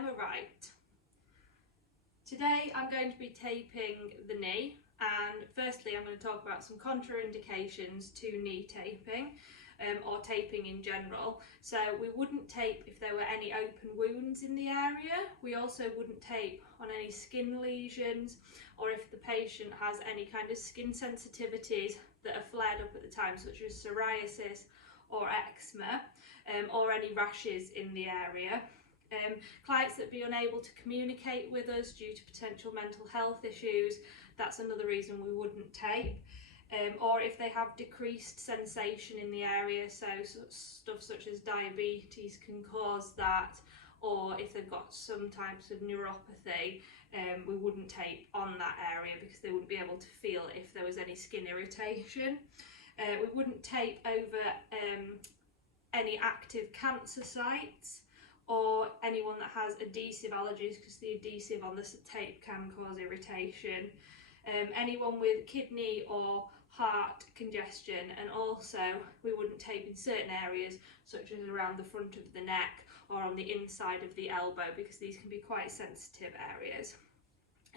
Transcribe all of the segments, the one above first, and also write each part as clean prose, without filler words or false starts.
Wright. Today I'm going to be taping the knee, and firstly I'm going to talk about some contraindications to knee taping or taping in general. So we wouldn't tape if there were any open wounds in the area. We also wouldn't tape on any skin lesions, or if the patient has any kind of skin sensitivities that are flared up at the time, such as psoriasis or eczema, or any rashes in the area. Clients that be unable to communicate with us due to potential mental health issues, that's another reason we wouldn't tape. Or if they have decreased sensation in the area, so stuff such as diabetes can cause that, or if they've got some types of neuropathy, we wouldn't tape on that area because they wouldn't be able to feel if there was any skin irritation. We wouldn't tape over any active cancer sites or anyone that has adhesive allergies, because the adhesive on the tape can cause irritation. Anyone with kidney or heart congestion, and also we wouldn't tape in certain areas such as around the front of the neck or on the inside of the elbow, because these can be quite sensitive areas.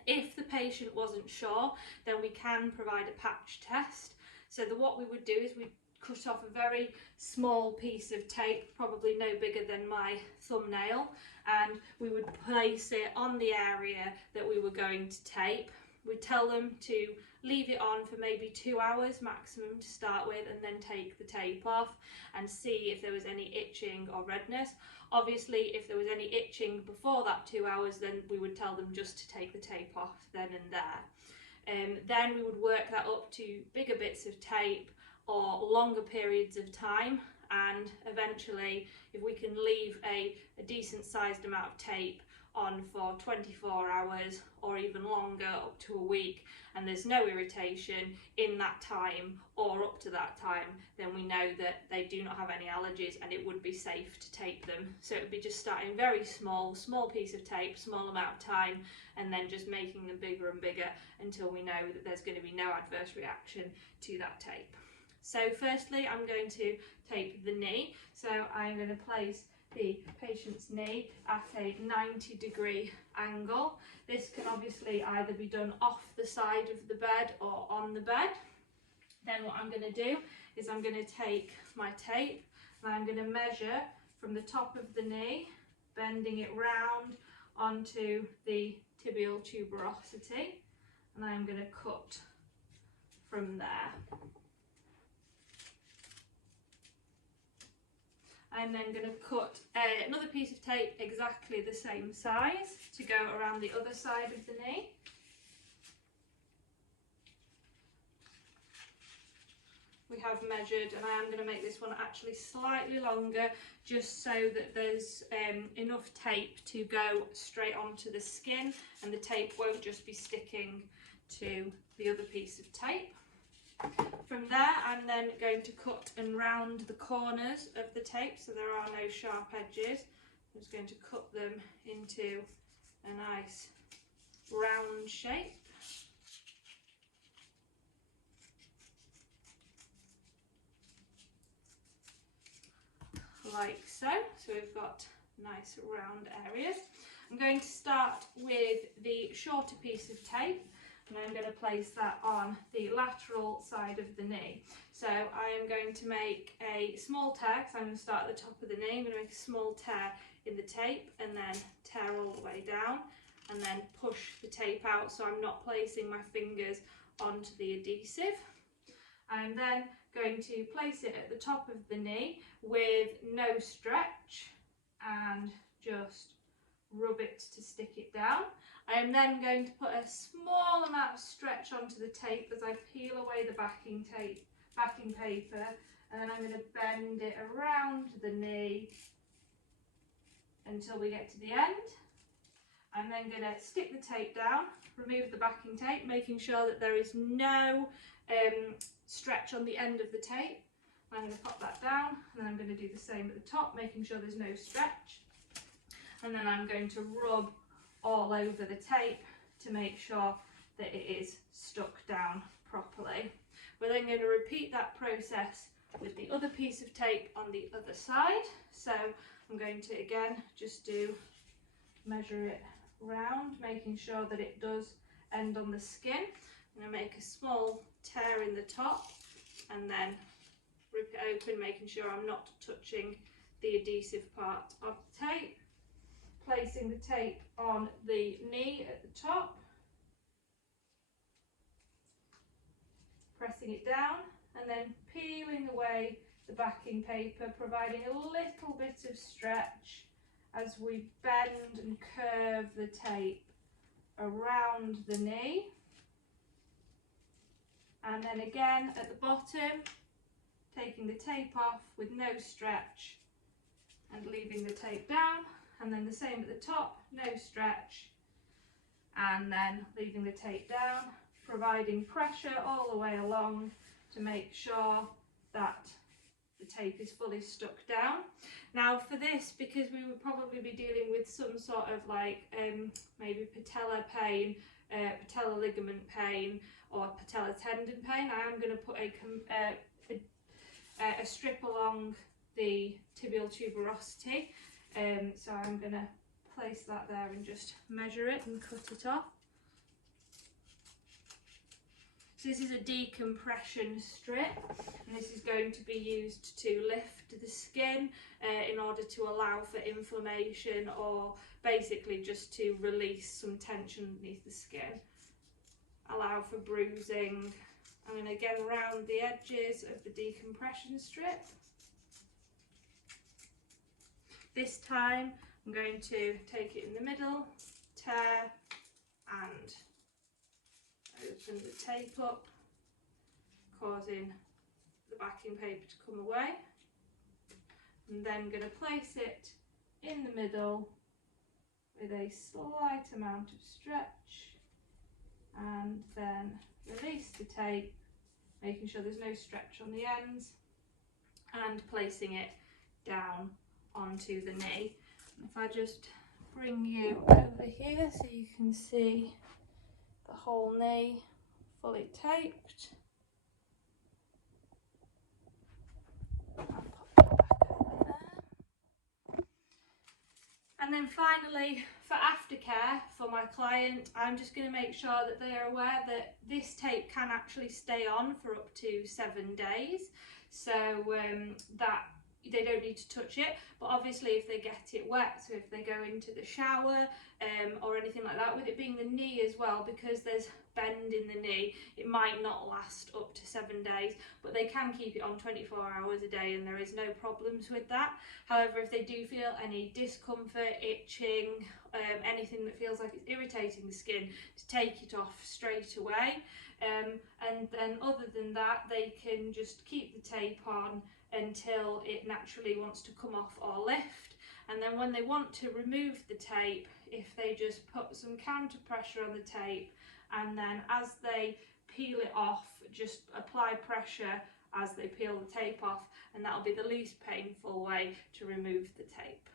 If the patient wasn't sure, then we can provide a patch test. So what we would do is we'd cut off a very small piece of tape, probably no bigger than my thumbnail, and we would place it on the area that we were going to tape. We'd tell them to leave it on for maybe 2 hours maximum to start with, and then take the tape off and see if there was any itching or redness. Obviously, if there was any itching before that 2 hours, then we would tell them just to take the tape off then and there. Then we would work that up to bigger bits of tape or longer periods of time, and eventually if we can leave a decent sized amount of tape on for 24 hours or even longer, up to a week, and there's no irritation in that time or up to that time, then we know that they do not have any allergies and it would be safe to tape them. So it would be just starting very small piece of tape, small amount of time, and then just making them bigger and bigger until we know that there's going to be no adverse reaction to that tape. So firstly, I'm going to tape the knee. So I'm going to place the patient's knee at a 90-degree angle. This can obviously either be done off the side of the bed or on the bed. Then what I'm going to do is I'm going to take my tape and I'm going to measure from the top of the knee, bending it round onto the tibial tuberosity, and I'm going to cut from there. I'm then going to cut another piece of tape exactly the same size to go around the other side of the knee. We have measured, and I am going to make this one actually slightly longer, just so that there's enough tape to go straight onto the skin and the tape won't just be sticking to the other piece of tape. From there, I'm then going to cut and round the corners of the tape so there are no sharp edges. I'm just going to cut them into a nice round shape. Like so. So we've got nice round areas. I'm going to start with the shorter piece of tape, and I'm going to place that on the lateral side of the knee. So I am going to make a small tear, because I'm going to start at the top of the knee. I'm going to make a small tear in the tape and then tear all the way down, and then push the tape out so I'm not placing my fingers onto the adhesive. I'm then going to place it at the top of the knee with no stretch and just rub it to stick it down. I am then going to put a small amount of stretch onto the tape as I peel away the backing paper, and then I'm going to bend it around the knee until we get to the end. I'm then going to stick the tape down, remove the backing tape, making sure that there is no stretch on the end of the tape. I'm going to pop that down, and then I'm going to do the same at the top, making sure there's no stretch. And then I'm going to rub all over the tape to make sure that it is stuck down properly. We're then going to repeat that process with the other piece of tape on the other side. So I'm going to again just do measure it round, making sure that it does end on the skin. I'm going to make a small tear in the top and then rip it open, making sure I'm not touching the adhesive part of the tape. Placing the tape on the knee at the top, pressing it down and then peeling away the backing paper, providing a little bit of stretch as we bend and curve the tape around the knee. And then again at the bottom, taking the tape off with no stretch and leaving the tape down, and then the same at the top, no stretch, and then leaving the tape down, providing pressure all the way along to make sure that the tape is fully stuck down. Now for this, because we would probably be dealing with some sort of like maybe patella pain, patella ligament pain or patella tendon pain, I am going to put a strip along the tibial tuberosity. So I'm going to place that there and just measure it and cut it off. So this is a decompression strip, and this is going to be used to lift the skin in order to allow for inflammation, or basically just to release some tension underneath the skin, allow for bruising. I'm going to again round the edges of the decompression strip. This time I'm going to take it in the middle, tear and open the tape up, causing the backing paper to come away. I'm then going to place it in the middle with a slight amount of stretch, and then release the tape, making sure there's no stretch on the ends, and placing it down onto the knee. If I just bring you over here so you can see the whole knee fully taped. I'll pop that back over there. And then finally, for aftercare for my client, I'm just going to make sure that they are aware that this tape can actually stay on for up to 7 days. So that they don't need to touch it, but obviously if they get it wet, so if they go into the shower or anything like that, with it being the knee as well, because there's bend in the knee, it might not last up to 7 days, but they can keep it on 24 hours a day and there is no problems with that. However, if they do feel any discomfort, itching, anything that feels like it's irritating the skin, to take it off straight away. And then other than that, they can just keep the tape on until it naturally wants to come off or lift. And then when they want to remove the tape, if they just put some counter pressure on the tape, and then as they peel it off, just apply pressure as they peel the tape off, and that'll be the least painful way to remove the tape.